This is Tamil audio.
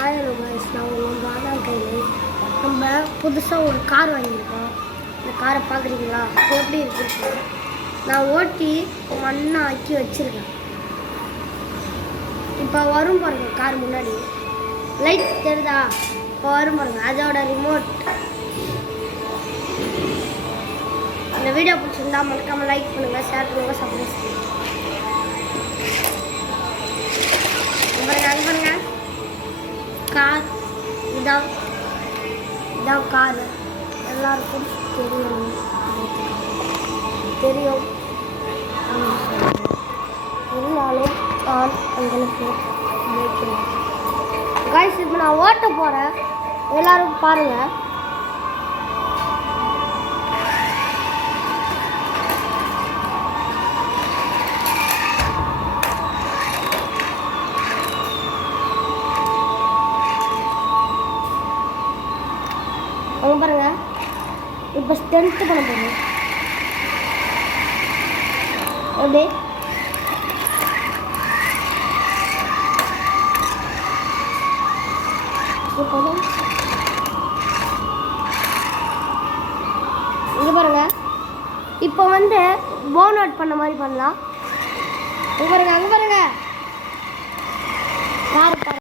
ஹலோ गाइस நான் உங்கள் ஆதார் கையில் நம்ம புதுசாக ஒரு கார் வாங்கியிருக்கோம். இந்த காரை பார்க்குறீங்களா எப்படி இருக்கு? நான் ஓட்டி மண்ணை ஆக்கி வச்சுருக்கேன். இப்போ வரும் பாருங்க கார் முன்னாடி லைட் தெரியுதா? இப்போ வரும் பாருங்க அதோட ரிமோட். இந்த வீடியோ பிடிச்சிருந்தா மறக்காமல் லைக் பண்ணுங்கள், ஷேர் பண்ணுங்கள், சப்ஸ்கிரைப் பண்ணுங்கள். பாருங்க கார் இதான் கார் எல்லாருக்கும் தெரியும் இருந்தாலும் நான் உங்களுக்கு கைஸ் இப்போ நான் ஓட்ட போகிறேன், எல்லாரும் பாருங்கள். அவங்க பாருங்க இப்போ ஸ்டென்ட் பண்ண போகிறோம். எப்படி இங்கே பாருங்க இப்போ வந்து போன் அவுட் பண்ண மாதிரி பண்ணலாம். அங்கே பாருங்க கார்